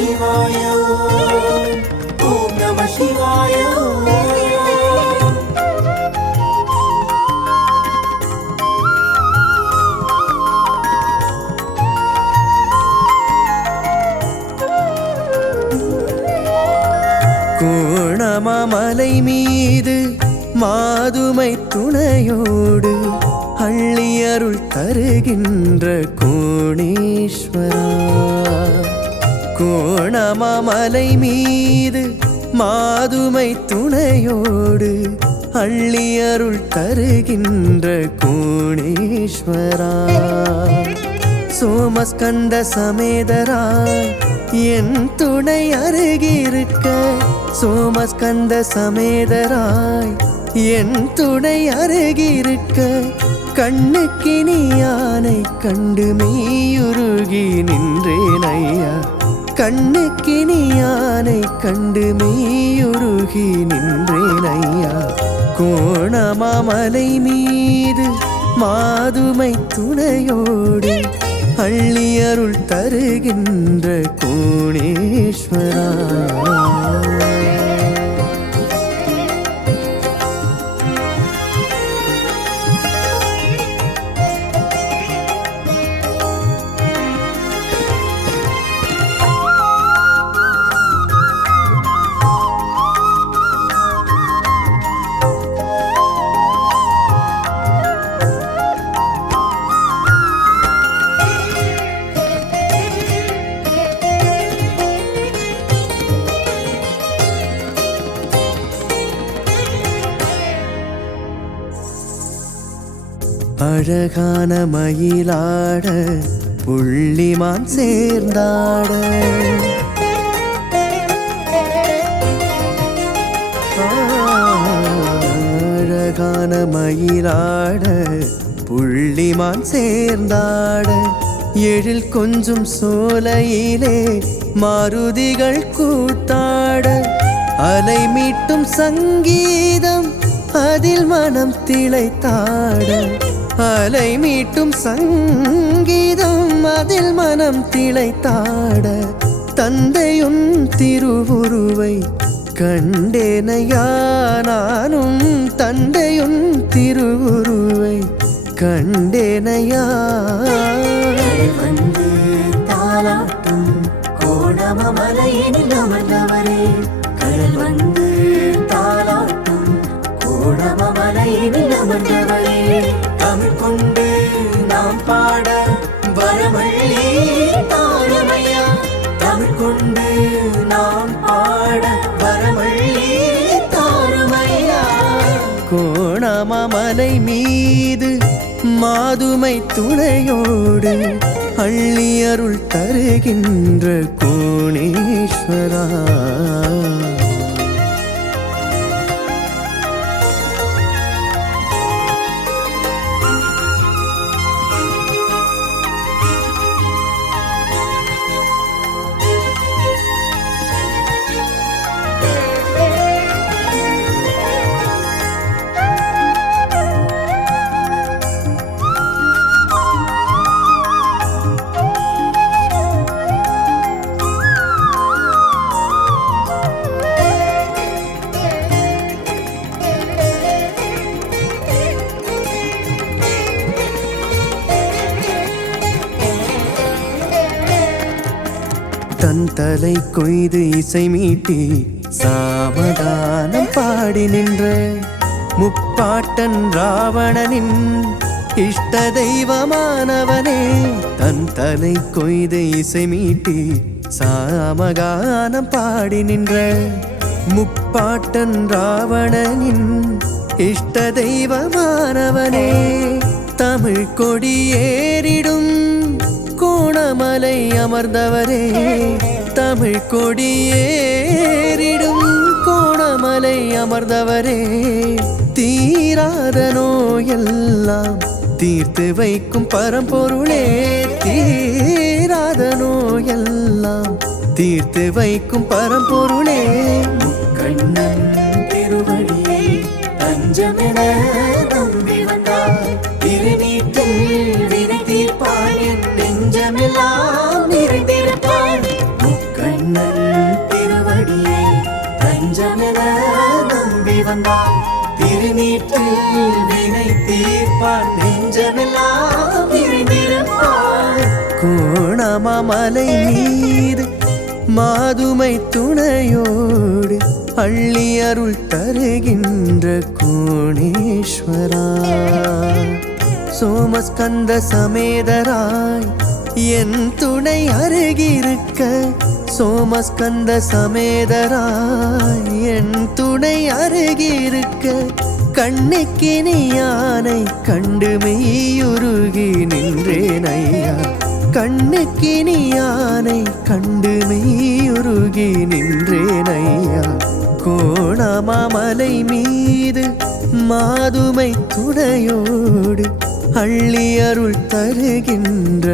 சிவாய. ஓம் நம சிவாய. கோணமலை மீது மாதுமை துணையோடு அள்ளி அருள் தருகின்ற கோணேஸ்வரா. கோணமலை மீது மாதுமை துணையோடு அள்ளி அருள் தருகின்ற கோணேஸ்வரா. சோமஸ்கந்த சமேதரா என் துணை அருகிருக்க. சோமஸ்கந்த சமேதராய் என் துணை அருகிருக்க. கண்ணுக்கினியானை கண்டு மெய்யுருகி நின்றேன் கண்ணுக்கினியானை கண்டு மெய்யுருகி நின்றேன் ஐயா கோணமாமலை மீது மாதுமை துணையோடு அள்ளி அருள் தருகின்ற கோணேஸ்வரா. அழகான மயிலாட புள்ளிமான் சேர்ந்தாட. அழகான மயிலாட புள்ளிமான் சேர்ந்தாட. எழில் கொஞ்சம் சோலையிலே மாருதிகள் கூத்தாட. அலை மீட்டும் சங்கீதம் அதில் மனம் திளைத்தாட அலை மீட்டும் சங்கீதம் அதில் மனம் திளைத்தாட தந்தையும் திருவுருவை கண்டேனையா நானும் தந்தையும் திருவுருவை கண்டேனையா. வந்து தாலாட்டும் கோணமலையினில் அமர்ந்தவர் கோணமலையினில் அமர்ந்தவரே தமிழ் கொண்டு நாம் பாட வரமள்ளி தாழமையா தமிழ் கொண்டு நாம் பாட வரமள்ளி தாருமையா. கோணமலை மீது மாதுமை துணையோடு அள்ளி அருள் தருகின்ற கோணேஸ்வரா. தலை கொய்து இசை மீட்டி சாமதானம் பாடி நின்ற முப்பாட்டன் ராவணனின் இஷ்ட தெய்வமானவனே. தன் தலை கொய்து இசை மீட்டி சாமகானம் பாடி நின்ற முப்பாட்டன் ராவணனின் இஷ்ட தெய்வமானவனே. தமிழ் கொடி ஏறிடும் கோணமலை அமர்ந்தவரே. தமிழ் கொடியேறிடும் கோணமலை அமர்ந்தவரே. தீராத நோயெல்லாம் தீர்த்து வைக்கும் பரம்பொருளே. தீராத நோயெல்லாம் தீர்த்து வைக்கும் பரம்பொருளே. கண்ணன் திருவடியை தஞ்சமென திருநீற்றில் வினை தீர்ப்பான் நெஞ்சமெல்லாம் நிறைந்திருப்பான் கோணமலை மீது மாதுமை துணையோடு பள்ளி அருள் தருகின்ற கோணேஸ்வரா. சோமஸ்கந்த சமேதராய் என் துணை அருகிருக்க சோமஸ்கந்த சமேதராய் என் துணை அருகிருக்க கண்ணுக்கினி யானை கண்டு மெய்யுருகி நின்றேன் ஐயா கண்ணுக்கினி யானை கண்டு மெய்யுருகி நின்றேன் ஐயா கோணமாமலை மீது மாதுமை துணையோடு அள்ளி அருள் தருகின்ற